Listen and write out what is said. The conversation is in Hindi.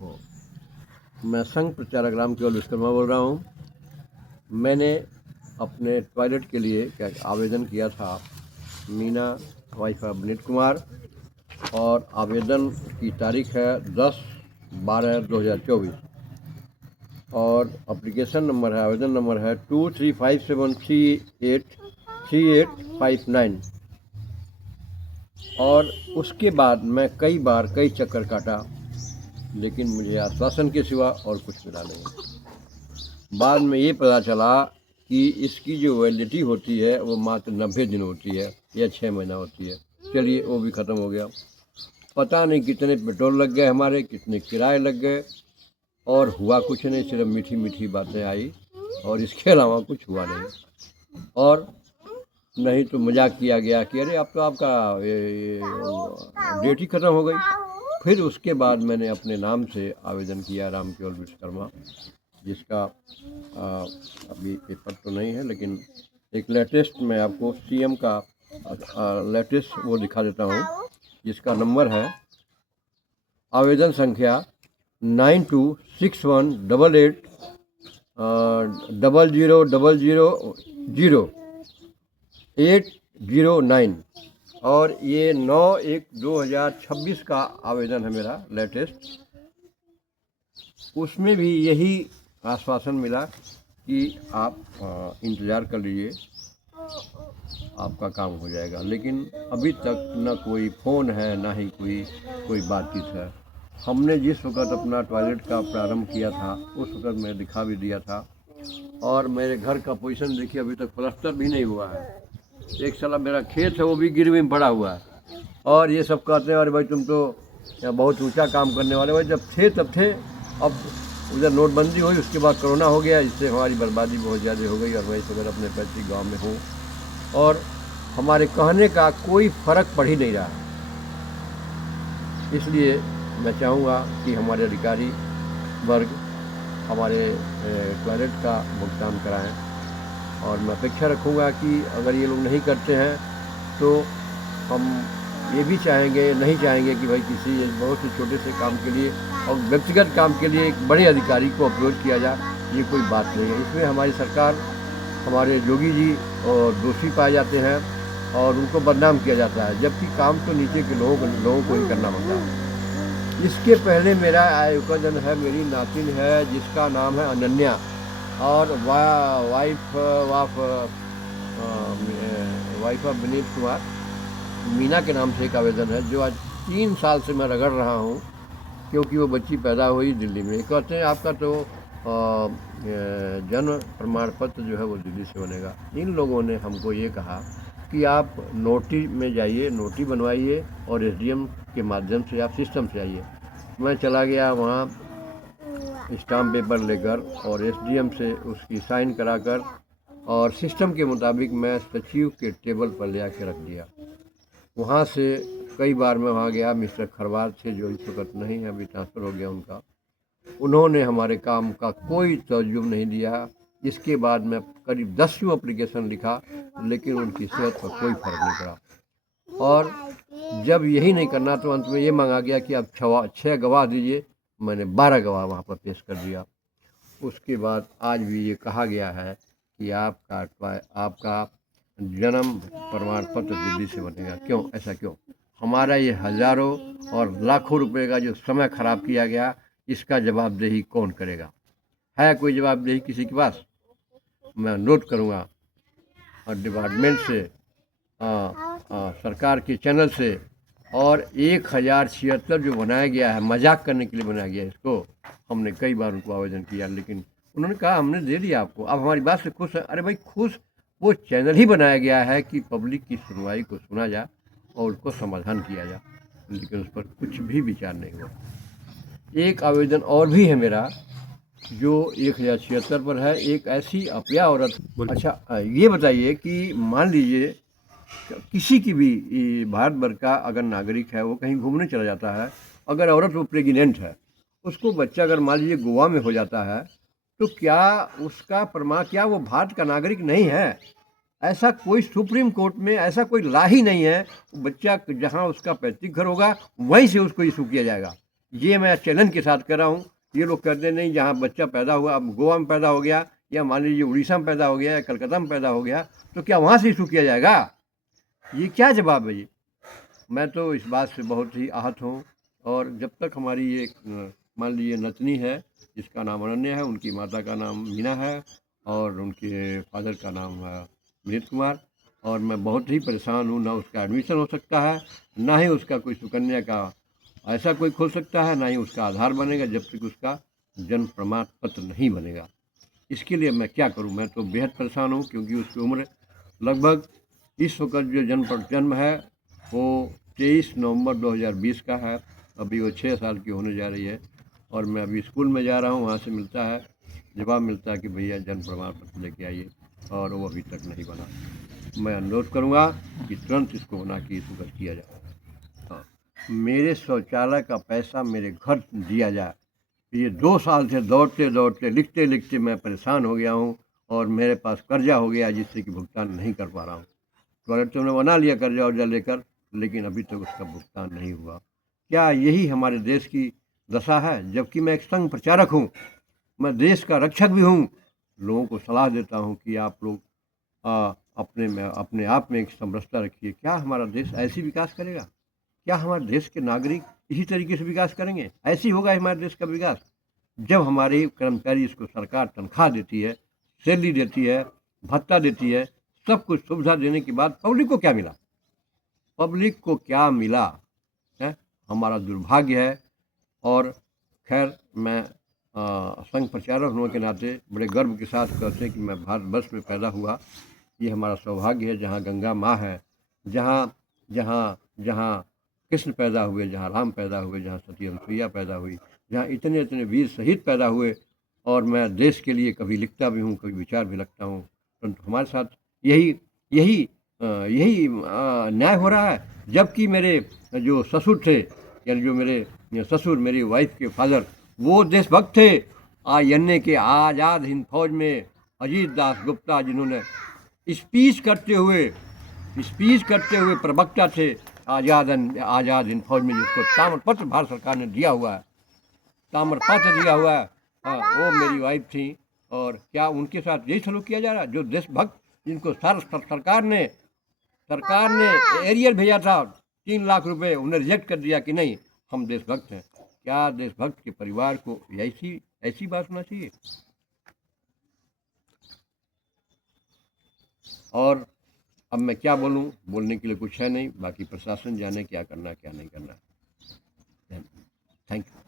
हो। मैं संघ प्रचारक रामकेवल विश्वकर्मा बोल रहा हूँ। मैंने अपने टॉयलेट के लिए क्या आवेदन किया था, मीना वाइफ ऑफ विनीत कुमार, और आवेदन की तारीख है 10/12/2024 और एप्लीकेशन नंबर है, आवेदन नंबर है 2357383859। और उसके बाद मैं कई बार कई चक्कर काटा, लेकिन मुझे आश्वासन के सिवा और कुछ मिला नहीं। बाद में ये पता चला कि इसकी जो वैलिडिटी होती है वो मात्र 90 दिन होती है या 6 महीना होती है। चलिए, वो भी ख़त्म हो गया। पता नहीं कितने पेट्रोल लग गए हमारे, कितने किराए लग गए, और हुआ कुछ नहीं, सिर्फ मीठी मीठी बातें आई और इसके अलावा कुछ हुआ नहीं। और नहीं तो मजाक किया गया कि अरे अब तो आपका डेट ही ख़त्म हो गई। फिर उसके बाद मैंने अपने नाम से आवेदन किया, रामकेवल विश्वकर्मा, जिसका अभी पेपर तो नहीं है, लेकिन एक लेटेस्ट मैं आपको सीएम का लेटेस्ट वो दिखा देता हूँ, जिसका नंबर है आवेदन संख्या 926188000809, और ये 9/1/2026 का आवेदन है मेरा लेटेस्ट। उसमें भी यही आश्वासन मिला कि आप इंतज़ार कर लीजिए, आपका काम हो जाएगा। लेकिन अभी तक न कोई फ़ोन है, ना ही कोई बातचीत है। हमने जिस वक्त अपना टॉयलेट का प्रारंभ किया था उस वक्त मैं दिखा भी दिया था, और मेरे घर का पोजीशन देखिए, अभी तक प्लास्टर भी नहीं हुआ है। एक साला मेरा खेत है वो भी गिरवी में पड़ा हुआ है, और ये सब कहते हैं अरे भाई तुम तो बहुत ऊंचा काम करने वाले। भाई जब थे तब थे। अब उधर नोटबंदी हुई, उसके बाद कोरोना हो गया, इससे हमारी बर्बादी बहुत ज़्यादा हो गई, और मैं इस वक्त अपने पैतृक गाँव में हूँ, और हमारे कहने का कोई फ़र्क पड़ ही नहीं रहा। इसलिए मैं चाहूँगा कि हमारे अधिकारी वर्ग हमारे टॉयलेट का भुगतान कराएं, और मैं अपेक्षा रखूँगा कि अगर ये लोग नहीं करते हैं तो हम ये भी नहीं चाहेंगे कि भाई किसी बहुत ही छोटे से काम के लिए और व्यक्तिगत काम के लिए एक बड़े अधिकारी को अप्रोच किया जाए। ये कोई बात नहीं है। इसमें हमारी सरकार, हमारे योगी जी और दोषी पाए जाते हैं और उनको बदनाम किया जाता है, जबकि काम तो नीचे के लोगों को ही करना होता है। इसके पहले मेरा आयोजन है, मेरी नातिन है जिसका नाम है अनन्या, और वाइफ ऑफ विनीत कुमार, मीना के नाम से एक आवेदन है, जो आज 3 साल से मैं रगड़ रहा हूँ, क्योंकि वो बच्ची पैदा हुई दिल्ली में। कहते हैं आपका तो जन्म प्रमाण पत्र जो है वो दिल्ली से बनेगा। इन लोगों ने हमको ये कहा कि आप नोटी में जाइए, नोटी बनवाइए, और एसडीएम के माध्यम से आप सिस्टम से आइए। मैं चला गया वहाँ स्टाम्प पेपर लेकर, और एसडीएम से उसकी साइन कराकर, और सिस्टम के मुताबिक मैं सचिव के टेबल पर ले आके रख दिया। वहाँ से कई बार मैं वहाँ गया, मिस्टर खरवार थे जो इस वक्त नहीं है, अभी ट्रांसफ़र हो गया उनका। उन्होंने हमारे काम का कोई तजुर्बा नहीं दिया। इसके बाद मैं करीब 10 एप्लीकेशन लिखा, लेकिन उनकी सेहत पर कोई फ़र्क नहीं पड़ा। और जब यही नहीं करना तो अंत में ये मांगा गया कि आप 6 गवाह दीजिए। मैंने 12 गवाह वहाँ पर पेश कर दिया। उसके बाद आज भी ये कहा गया है कि आपका जन्म प्रमाण पत्र दिल्ली से बनेगा। क्यों, ऐसा क्यों? हमारा ये हज़ारों और लाखों रुपए का जो समय ख़राब किया गया, इसका जवाबदेही कौन करेगा? है कोई जवाबदेही किसी के पास? मैं नोट करूँगा, और डिपार्टमेंट से, सरकार के चैनल से, और 1076 जो बनाया गया है, मजाक करने के लिए बनाया गया है इसको। हमने कई बार उनको आवेदन किया, लेकिन उन्होंने कहा हमने दे दिया आपको, अब हमारी बात से खुश है। अरे भाई खुश, वो चैनल ही बनाया गया है कि पब्लिक की सुनवाई को सुना जाए और उसको समाधान किया जाए, लेकिन उस पर कुछ भी विचार नहीं हुआ। एक आवेदन और भी है मेरा, जो 1076 पर है। एक ऐसी अपिया औरत। अच्छा, ये बताइए कि मान लीजिए किसी की भी भारत वर्ष का अगर नागरिक है, वो कहीं घूमने चला जाता है, अगर औरत वो प्रेग्नेंट है, उसको बच्चा अगर मान लीजिए गोवा में हो जाता है, तो क्या उसका प्रमाण, क्या वो भारत का नागरिक नहीं है? ऐसा कोई सुप्रीम कोर्ट में ऐसा कोई ला ही नहीं है। बच्चा जहाँ उसका पैतृक घर होगा वहीं से उसको इशू किया जाएगा। ये मैं चैलेंज के साथ कर रहा हूँ। ये लोग कहते नहीं, जहाँ बच्चा पैदा हुआ, अब गोवा में पैदा हो गया या मान लीजिए उड़ीसा में पैदा हो गया या कलकत्ता में पैदा हो गया, तो क्या वहाँ से इशू किया जाएगा? ये क्या जवाब है ये? मैं तो इस बात से बहुत ही आहत हूँ। और जब तक हमारी ये मान लीजिए नतनी है जिसका नाम अनन्या है, उनकी माता का नाम मीना है और उनके फादर का नाम है विनीत कुमार, और मैं बहुत ही परेशान हूँ। ना उसका एडमिशन हो सकता है, ना ही उसका कोई सुकन्या का ऐसा कोई खोल सकता है, ना ही उसका आधार बनेगा जब तक उसका जन्म प्रमाण पत्र नहीं बनेगा। इसके लिए मैं क्या करूं? मैं तो बेहद परेशान हूं, क्योंकि उसकी उम्र लगभग इस वक्त जो जन्म है वो 23 नवंबर 2020 का है। अभी वो 6 साल की होने जा रही है और मैं अभी स्कूल में जा रहा हूं। वहां से मिलता है, जवाब मिलता है कि भैया जन्म प्रमाण पत्र लेके आइए, और वो अभी तक नहीं बना। मैं अनुरोध करूँगा कि तुरंत इसको बना के इशू किया जाए। हाँ, मेरे शौचालय का पैसा मेरे घर दिया जाए। ये 2 साल से दौड़ते दौड़ते लिखते लिखते मैं परेशान हो गया हूँ और मेरे पास कर्जा हो गया जिससे कि भुगतान नहीं कर पा रहा हूँ। टॉयलेट तो मैंने बना लिया कर्जा वर्जा लेकर, लेकिन अभी तक उसका भुगतान नहीं हुआ। क्या यही हमारे देश की दशा है? जबकि मैं एक संघ प्रचारक हूँ, मैं देश का रक्षक भी हूँ। लोगों को सलाह देता हूँ कि आप लोग अपने आप में एक समरसता रखिए। क्या हमारा देश ऐसी विकास करेगा? क्या हमारे देश के नागरिक इसी तरीके से विकास करेंगे? ऐसी होगा हमारे देश का विकास जब हमारे कर्मचारी, इसको सरकार तनख्वाह देती है, सैलरी देती है, भत्ता देती है, सब कुछ सुविधा देने के बाद पब्लिक को क्या मिला? पब्लिक को क्या मिला है? हमारा दुर्भाग्य है। और खैर, मैं संघ प्रचारक होने के नाते बड़े गर्व के साथ कहते हैं कि मैं भारतवर्ष में पैदा हुआ। ये हमारा सौभाग्य है, जहाँ गंगा माँ है, जहाँ जहाँ जहाँ कृष्ण पैदा हुए, जहाँ राम पैदा हुए, जहाँ सती अनुसुईया पैदा हुई, जहाँ इतने इतने वीर शहीद पैदा हुए। और मैं देश के लिए कभी लिखता भी हूँ, कभी विचार भी रखता हूँ, परंतु हमारे साथ यही यही यही न्याय हो रहा है। जबकि मेरे जो ससुर थे, यानी जो मेरे ससुर, मेरी वाइफ के फादर, वो देशभक्त थे। एन के आज़ाद हिंद फौज में अजीत दास गुप्ता, जिन्होंने स्पीच करते हुए प्रवक्ता थे आज़ाद हिंद फौज में, जिसको ताम्रपत्र भारत सरकार ने दिया हुआ है, ताम्रपत्र दिया हुआ है। वो मेरी वाइफ थी। और क्या उनके साथ यही सलूक किया जा रहा है? जो देशभक्त, जिनको सरकार ने एरियल भेजा था 3 लाख रुपए, उन्हें रिजेक्ट कर दिया कि नहीं, हम देशभक्त हैं। क्या देशभक्त के परिवार को ऐसी बात होना चाहिए? और अब मैं क्या बोलूं? बोलने के लिए कुछ है नहीं, बाकी प्रशासन जाने क्या करना क्या नहीं करना। Thank you.